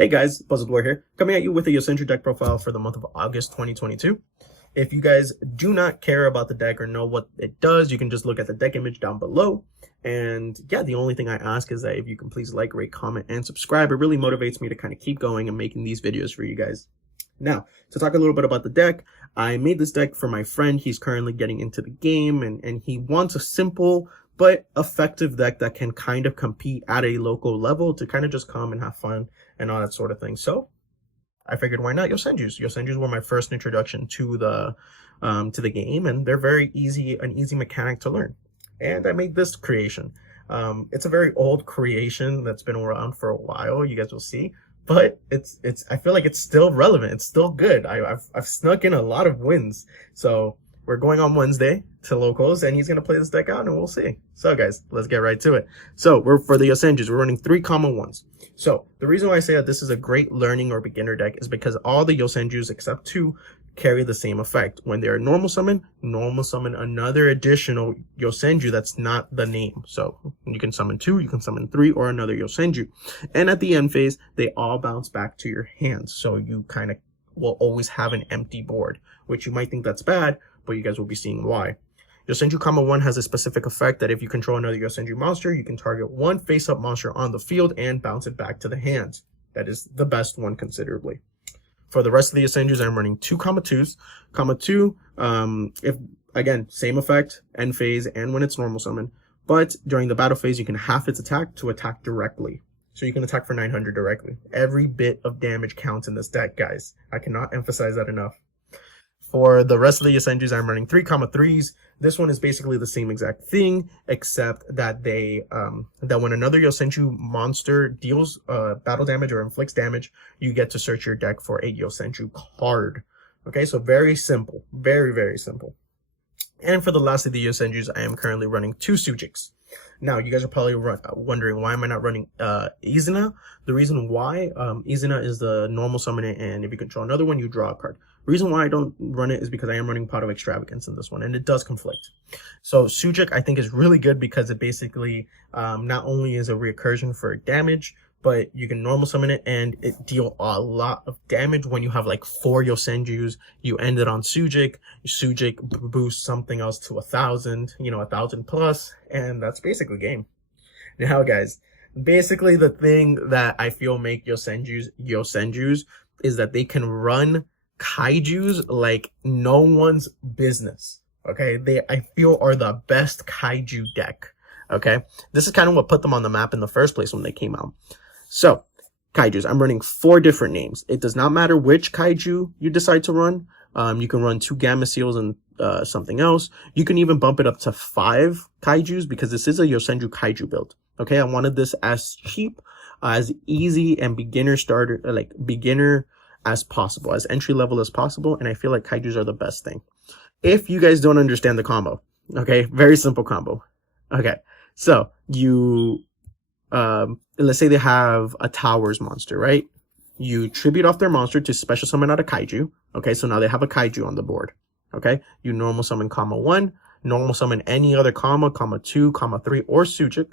Hey guys, Puzzledwar here, coming at you with a Yosenju deck profile for the month of August 2022. If you guys do not care about the deck or know what it does, you can just look at the deck image down below. And yeah, the only thing I ask is that if you can please like, rate, comment, and subscribe. It really motivates me to kind of keep going and making these videos for you guys. Now, to talk a little bit about the deck, I made this deck for my friend. He's currently getting into the game and he wants a simple but effective deck that can kind of compete at a local level to kind of just come and have fun and all that sort of thing. So I figured, why not Yosenjus? Yosenjus were my first introduction to the game, and they're very easy, an easy mechanic to learn. And I made this creation. It's a very old creation that's been around for a while. You guys will see, but I feel like it's still relevant. It's still good. I've snuck in a lot of wins. So we're going on Wednesday to locals, and he's gonna play this deck out, and we'll see. So guys, let's get right to it. So for the Yosenjus, we're running 3 common ones. So the reason why I say that this is a great learning or beginner deck is because all the Yosenjus except 2 carry the same effect. When they're normal summon another additional Yosenju that's not the name. So you can summon 2, you can summon 3, or another Yosenju. And at the end phase, they all bounce back to your hands. So you kind of will always have an empty board, which you might think that's bad, but you guys will be seeing why. Yosenju Comma 1 has a specific effect that if you control another Yosenju monster, you can target one face-up monster on the field and bounce it back to the hand. That is the best one considerably. For the rest of the Yosenjus, I'm running 2 Comma 2s. Comma 2, if again, same effect, end phase, and when it's normal summon. But during the battle phase, you can half its attack to attack directly. So you can attack for 900 directly. Every bit of damage counts in this deck, guys. I cannot emphasize that enough. For the rest of the Yosenjus, I'm running 3 Comma 3s. This one is basically the same exact thing, except that that when another Yosenju monster deals battle damage or inflicts damage, you get to search your deck for a Yosenju card. Okay, so very simple, very, very simple. And for the last of the Yosenjus, I am currently running 2 Sujiks. Now, you guys are probably wondering, why am I not running Izuna? The reason why, Izuna is the normal summon, and if you control another one, you draw a card. The reason why I don't run it is because I am running Pot of Extravagance in this one, and it does conflict. So Sujik, I think, is really good because it basically not only is a recursion for damage, but you can normal summon it and it deal a lot of damage. When you have like 4 Yosenjus, you end it on Sujik. Sujik boosts something else to 1,000, 1,000 plus, and that's basically game. Now, guys, basically the thing that I feel make Yosenjus is that they can run Kaijus like no one's business. Okay, they, I feel, are the best Kaiju deck. Okay, this is kind of what put them on the map in the first place when they came out. So, Kaijus, I'm running 4 different names. It does not matter which Kaiju you decide to run. You can run 2 Gamma Seals and something else. You can even bump it up to 5 Kaijus because this is a Yosenju Kaiju build. Okay, I wanted this as cheap, as easy, and beginner as possible, as entry level as possible, and I feel like Kaijus are the best thing. If you guys don't understand the combo, okay, very simple combo. Okay, so you let's say they have a Towers monster, right? You tribute off their monster to special summon out a Kaiju. Okay, so now they have a Kaiju on the board. Okay, you normal summon Comma 1, normal summon any other Comma 2, Comma 3, or Sujik.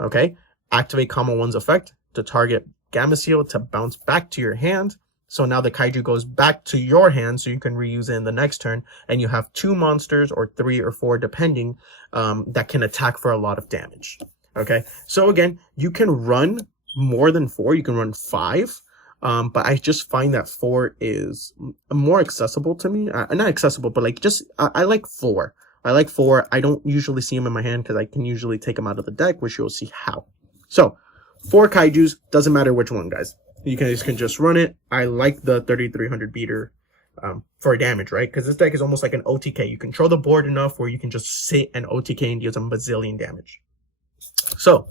Okay, activate Comma 1's effect to target Gamma Seal to bounce back to your hand. So now the Kaiju goes back to your hand, so you can reuse it in the next turn, and you have 2 monsters, or 3 or 4, depending, that can attack for a lot of damage. Okay, so again, you can run more than 4, you can run 5, but I just find that 4 is more accessible to me. Not accessible, but like I like 4. I like 4. I don't usually see them in my hand because I can usually take them out of the deck, which you'll see how. So 4 Kaijus, doesn't matter which one, guys. You can just run it. I like the 3300 beater for damage, right? Because this deck is almost like an OTK. You control the board enough where you can just sit and OTK and deal some bazillion damage. So,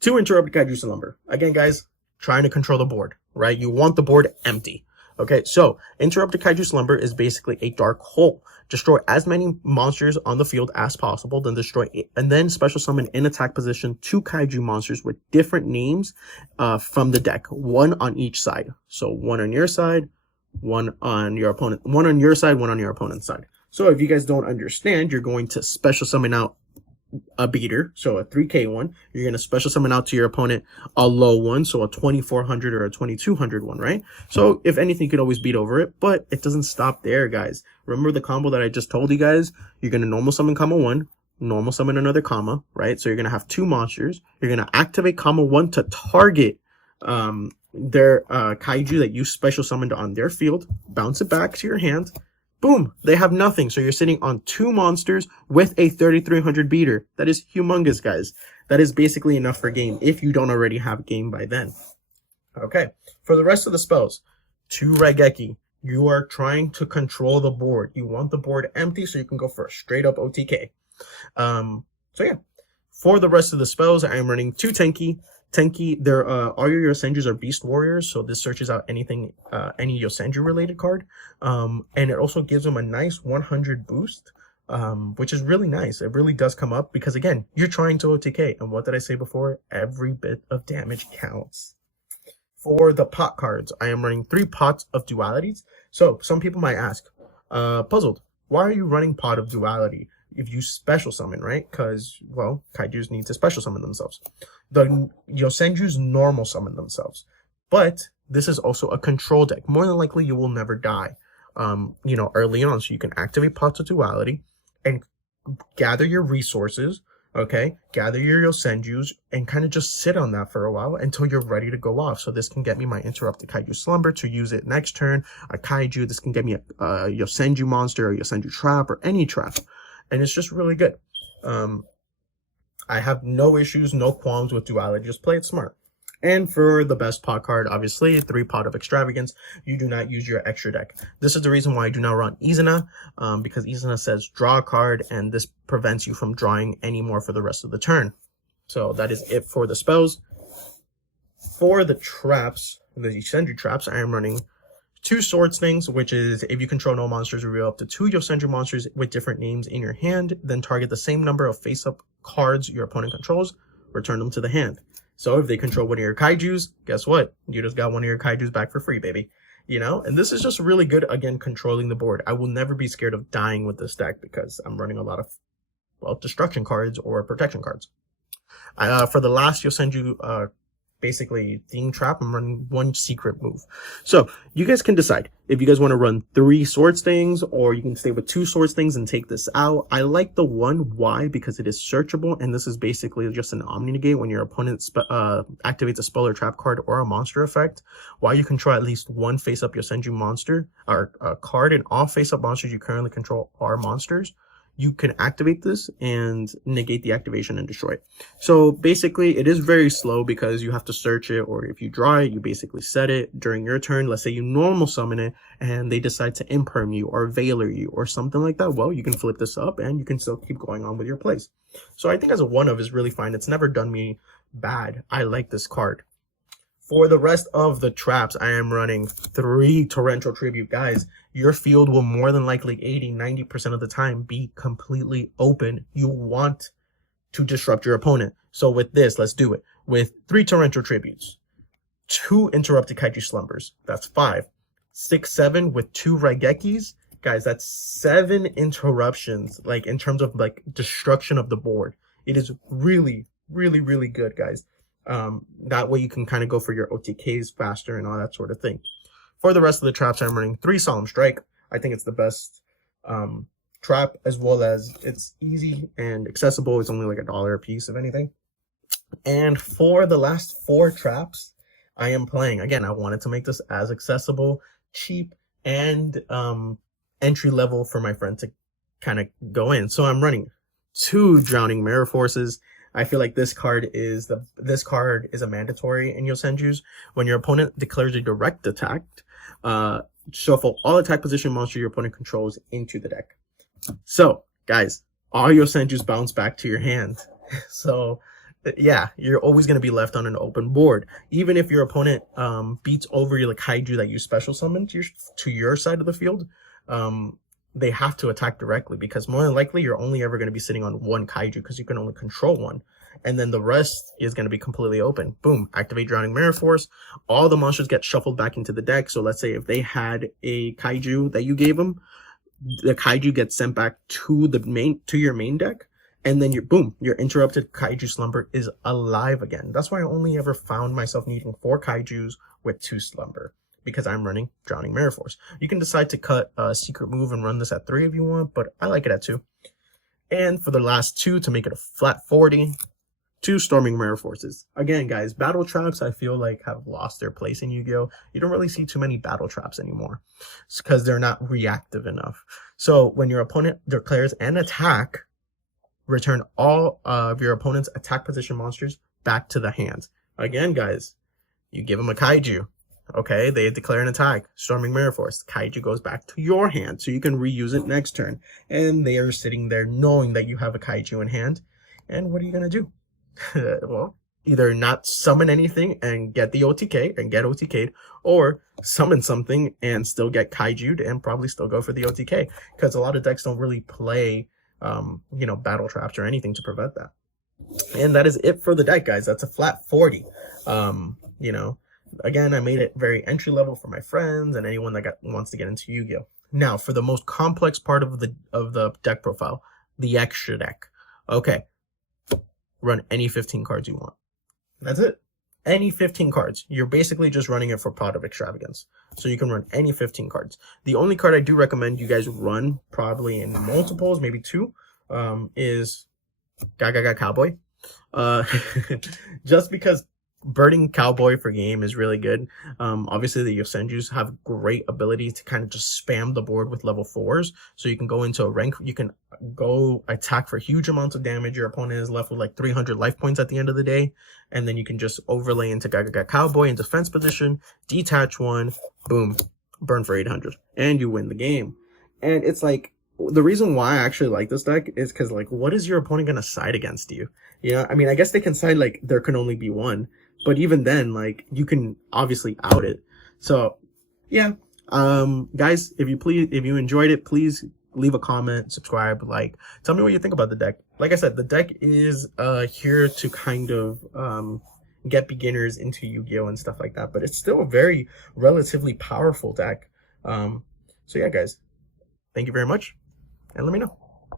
2 Interrupted Kaiju Slumber. Again, guys, trying to control the board, right? You want the board empty. Okay, so Interrupted Kaiju Slumber is basically a dark hole. Destroy as many monsters on the field as possible, then destroy it, and then special summon in attack position 2 Kaiju monsters with different names from the deck, 1 on each side. So 1 on your side, 1 on your opponent, 1 on your side, 1 on your opponent's side. So if you guys don't understand, you're going to special summon out a beater, so a 3k one. You're going to special summon out to your opponent a low one, so a 2400 or a 2200 one, right? So if anything, you could always beat over it, but it doesn't stop there, guys. Remember the combo that I just told you guys? You're going to normal summon comma 1, normal summon another comma, right? So you're going to have 2 monsters. You're going to activate comma 1 to target their kaiju that you special summoned on their field, bounce it back to your hand. Boom, they have nothing. So you're sitting on 2 monsters with a 3300 beater. That is humongous, guys. That is basically enough for game if you don't already have game by then. Okay, for the rest of the spells, 2 Raigeki. You are trying to control the board. You want the board empty so you can go for a straight up OTK. So yeah, for the rest of the spells, I am running 2 Tenki. Tenki, all your Yosenjus are Beast Warriors, so this searches out anything, any Yosenju related card. And it also gives them a nice 100 boost, which is really nice. It really does come up because, again, you're trying to OTK. And what did I say before? Every bit of damage counts. For the pot cards, I am running 3 pots of dualities. So some people might ask, Puzzled, why are you running pot of duality if you special summon, right? Because, well, Kaijus need to special summon themselves. The Yosenjus normal summon themselves. But this is also a control deck. More than likely, you will never die, early on. So you can activate pots of duality and gather your resources, okay? Gather your Yosenjus and kind of just sit on that for a while until you're ready to go off. So this can get me my Interrupted Kaiju Slumber to use it next turn. A Kaiju, this can get me a Yosenju monster, a Yosenju trap, or any trap. And it's just really good. I have no issues, no qualms with duality. Just play it smart. And for the best pot card, obviously, 3 pot of Extravagance. You do not use your extra deck. This is the reason why I do not run Izuna, because Izuna says draw a card, and this prevents you from drawing any more for the rest of the turn. So that is it for the spells. For the traps, the Yosenju traps, I am running 2 Sword Stings, which is if you control no monsters, reveal up to 2 Yosenju monsters with different names in your hand, then target the same number of face-up cards your opponent controls, return them to the hand. So if they control one of your Kaijus, guess what? You just got one of your Kaijus back for free, baby. And this is just really good, again, controlling the board. I will never be scared of dying with this deck because I'm running a lot of, well, destruction cards or protection cards. For the last Yosenju basically theme trap, I'm running 1 secret move. So you guys can decide if you guys want to run 3 Sword Stings, or you can stay with 2 Sword Stings and take this out. I like the 1. Why? Because it is searchable, and this is basically just an Omni Negate when your opponent activates a spell or trap card or a monster effect. While you control at least 1 face-up Yosenju monster or card, and all face-up monsters you currently control are monsters, you can activate this and negate the activation and destroy it. So basically, it is very slow because you have to search it, or if you draw it, you basically set it during your turn. Let's say you normal summon it and they decide to imperm you or veiler you or something like that. Well, you can flip this up and you can still keep going on with your plays. So I think as a 1-of is really fine. It's never done me bad. I like this card. For the rest of the traps, I am running 3 Torrential Tribute. Guys, your field will more than likely 80-90% of the time be completely open. You want to disrupt your opponent. So with this, let's do it. With 3 Torrential Tributes, 2 Interrupted Kaiju Slumbers, that's 5. 6, 7 with 2 Raigekis. Guys, that's 7 interruptions, like in terms of like destruction of the board. It is really, really, really good, guys. That way you can kind of go for your OTKs faster and all that sort of thing. For the rest of the traps, I'm running 3 Solemn Strike. I think it's the best trap, as well as it's easy and accessible. It's only like $1 a piece, if anything. And for the last 4 traps, I am playing. Again, I wanted to make this as accessible, cheap, and entry level for my friend to kind of go in. So I'm running 2 Drowning Mirror Forces. I feel like this card is a mandatory in Yosenju's. When your opponent declares a direct attack, shuffle all attack position monster your opponent controls into the deck. So, guys, all Yosenju's bounce back to your hand. So, yeah, you're always going to be left on an open board. Even if your opponent beats over your Kaiju that you special summoned to your side of the field, they have to attack directly, because more than likely you're only ever going to be sitting on 1 Kaiju because you can only control 1. And then the rest is going to be completely open. Boom, activate Drowning Mirror Force. All the monsters get shuffled back into the deck. So let's say if they had a Kaiju that you gave them, the Kaiju gets sent back to your main deck. And then boom, your interrupted Kaiju Slumber is alive again. That's why I only ever found myself needing 4 Kaijus with 2 Slumber, because I'm running Drowning Mirror Force. You can decide to cut a secret move and run this at 3 if you want, but I like it at 2. And for the last 2 to make it a flat 40, 2 Storming Mirror Forces. Again, guys, battle traps I feel like have lost their place in Yu-Gi-Oh! You don't really see too many battle traps anymore. It's because they're not reactive enough. So when your opponent declares an attack, return all of your opponent's attack position monsters back to the hand. Again, guys, you give them a Kaiju. Okay, they declare an attack. Storming Mirror Force. Kaiju goes back to your hand, so you can reuse it next turn. And they are sitting there knowing that you have a Kaiju in hand. And what are you going to do? Well, either not summon anything and get the OTK and get OTK'd, or summon something and still get Kaiju'd and probably still go for the OTK, because a lot of decks don't really play, battle traps or anything to prevent that. And that is it for the deck, guys. That's a flat 40. Again, I made it very entry level for my friends and anyone that wants to get into Yu-Gi-Oh! Now, for the most complex part of the deck profile, the extra deck. Okay. Run any 15 cards you want. That's it. Any 15 cards. You're basically just running it for Pot of Extravagance. So you can run any 15 cards. The only card I do recommend you guys run, probably in multiples, maybe 2, is Gaga Cowboy. Just because burning Cowboy for game is really good. Obviously the Yosenjus have great ability to kind of just spam the board with level 4s. So you can go into a rank, you can go attack for huge amounts of damage. Your opponent is left with like 300 life points at the end of the day. And then you can just overlay into Gaga Cowboy in defense position, detach 1, boom, burn for 800, and you win the game. And it's like, the reason why I actually like this deck is because, like, what is your opponent going to side against you? I mean, I guess they can side, like, there can only be one. But even then, like, you can obviously out it. So, yeah. Guys, if you enjoyed it, please leave a comment, subscribe, like, tell me what you think about the deck. Like I said, the deck is here to kind of get beginners into Yu-Gi-Oh! And stuff like that. But it's still a very relatively powerful deck. So yeah, guys, thank you very much, and let me know.